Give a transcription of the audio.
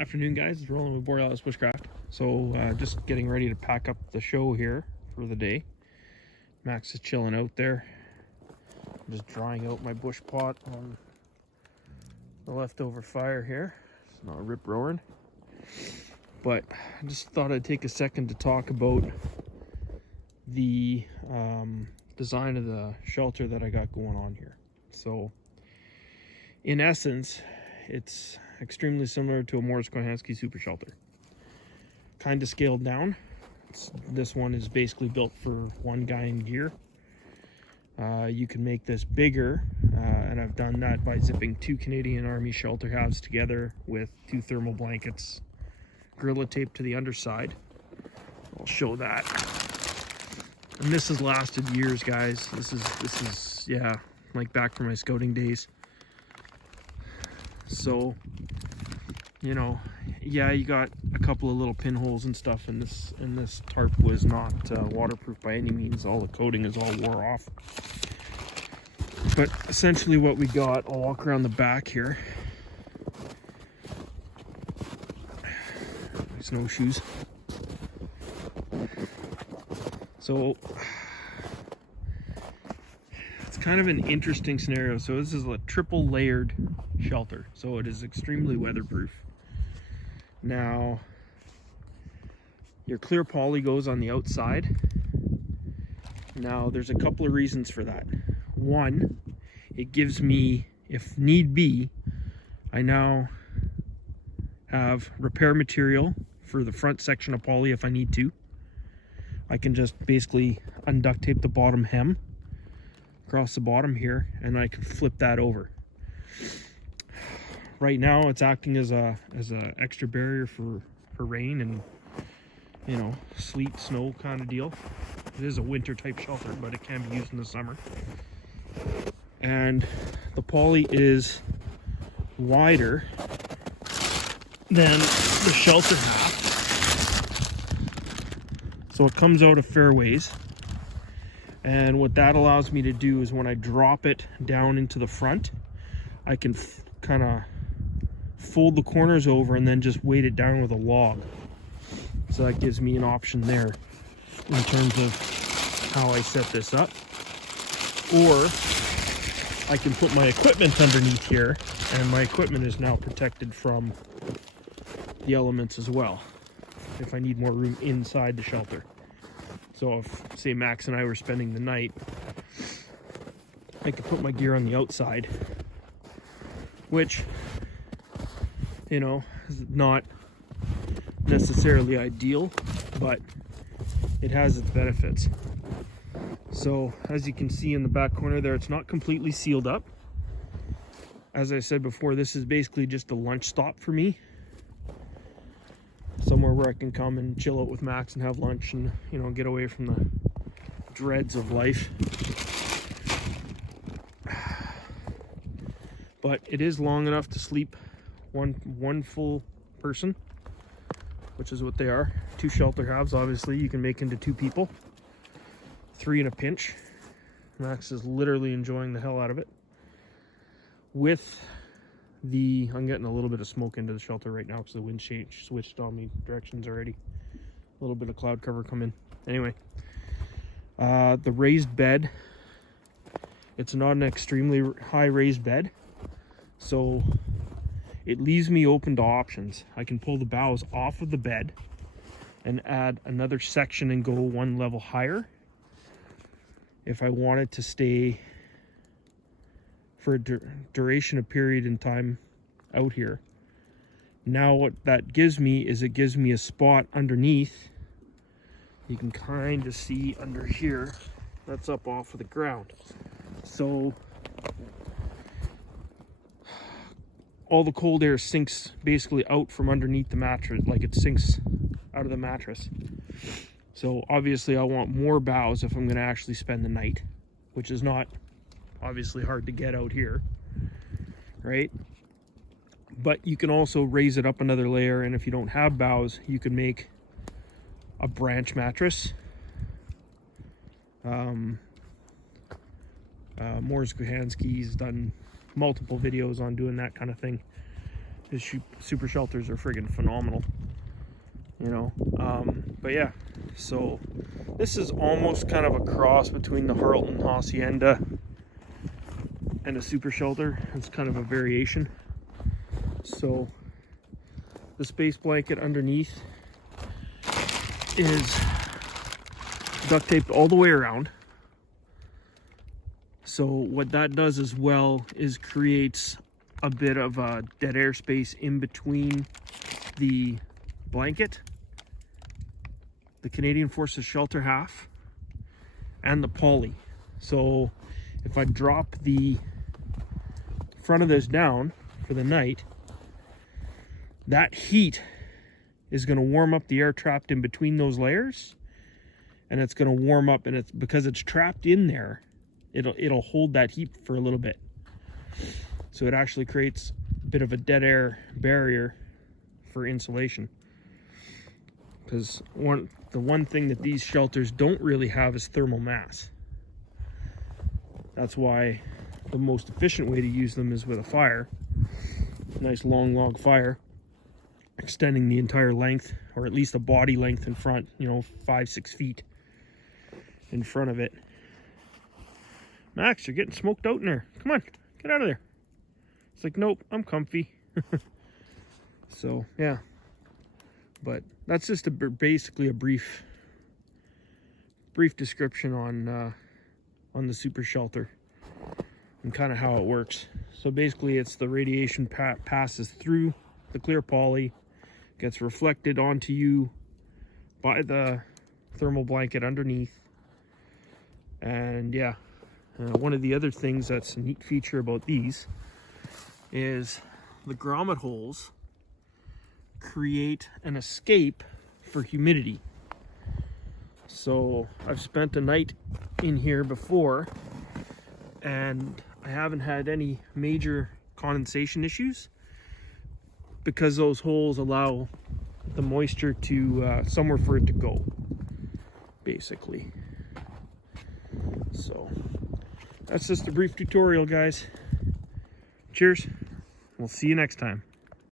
Afternoon, guys. It's Roland with Borealis Bushcraft. So just getting ready to pack up the show here for the day. Max is chilling out there. I'm just drying out my bush pot on the leftover fire here. It's not rip roaring, but I just thought I'd take a second to talk about the design of the shelter that I got going on here. So in essence, it's extremely similar to a Morris Kohansky super shelter, kind of scaled down. This one is basically built for one guy in gear. You can make this bigger, and I've done that by zipping 2 Canadian Army shelter halves together with 2 thermal blankets, Gorilla Tape to the underside. I'll show that. And this has lasted years, guys. This is yeah, like back from my scouting days. So, you know, yeah, you got a couple of little pinholes and stuff, and this tarp was not waterproof by any means. All the coating is all wore off. But essentially what we got, I'll walk around the back here. My snowshoes. So it's kind of an interesting scenario. So this is a triple layered shelter, so it is extremely weatherproof. Now your clear poly goes on the outside. Now there's a couple of reasons for that. One, it gives me, if need be, I now have repair material for the front section of poly if I need to. I can just basically unduct tape the bottom hem across the bottom here, and I can flip that over. Right now it's acting as a extra barrier for rain and, you know, sleet, snow kind of deal. It is a winter type shelter, but it can be used in the summer. And the poly is wider than the shelter half, so it comes out a fair ways. And what that allows me to do is when I drop it down into the front, I can kind of fold the corners over and then just weight it down with a log. So that gives me an option there in terms of how I set this up. Or I can put my equipment underneath here, and my equipment is now protected from the elements as well, if I need more room inside the shelter. So if, say, Max and I were spending the night, I could put my gear on the outside, which, you know, is not necessarily ideal, but it has its benefits. So as you can see in the back corner there, it's not completely sealed up. As I said before, this is basically just a lunch stop for me, somewhere where I can come and chill out with Max and have lunch and, you know, get away from the dreads of life. But it is long enough to sleep one full person, which is what they are. 2 shelter halves, obviously you can make into 2 people, 3 in a pinch. Max is literally enjoying the hell out of it. With the, I'm getting a little bit of smoke into the shelter right now because the wind switched on me directions already. A little bit of cloud cover come in. Anyway, the raised bed, it's not an extremely high raised bed, so it leaves me open to options. I can pull the boughs off of the bed and add another section and go 1 level higher if I wanted to stay for a duration of period in time out here. Now what that gives me is it gives me a spot underneath. You can kind of see under here, that's up off of the ground. So all the cold air sinks basically out from underneath the mattress, like it sinks out of the mattress. So obviously I want more boughs if I'm going to actually spend the night, which is not obviously hard to get out here, right? But you can also raise it up another layer, and if you don't have boughs, you can make a branch mattress. Morris Kohansky's done multiple videos on doing that kind of thing. His super shelters are friggin' phenomenal, you know. But yeah, so this is almost kind of a cross between the Harleton Hacienda and a super shelter. It's kind of a variation. So the space blanket underneath is duct taped all the way around. So what that does as well is creates a bit of a dead air space in between the blanket, the Canadian Forces shelter half, and the poly. So if I drop the front of this down for the night, that heat is going to warm up the air trapped in between those layers, and it's going to warm up, and it's because it's trapped in there, it'll hold that heat for a little bit. So it actually creates a bit of a dead air barrier for insulation. Because the one thing that these shelters don't really have is thermal mass. That's why the most efficient way to use them is with a fire. Nice long log fire, extending the entire length, or at least a body length in front, you know, 5-6 feet in front of it. Max, you're getting smoked out in there. Come on, get out of there. It's like, nope, I'm comfy. So yeah, but that's just basically a brief description on the super shelter and kind of how it works. So basically, it's the radiation passes through the clear poly, gets reflected onto you by the thermal blanket underneath, and yeah. One of the other things that's a neat feature about these is the grommet holes create an escape for humidity. So I've spent a night in here before, and I haven't had any major condensation issues because those holes allow the moisture to somewhere for it to go, basically. So that's just a brief tutorial, guys. Cheers. We'll see you next time.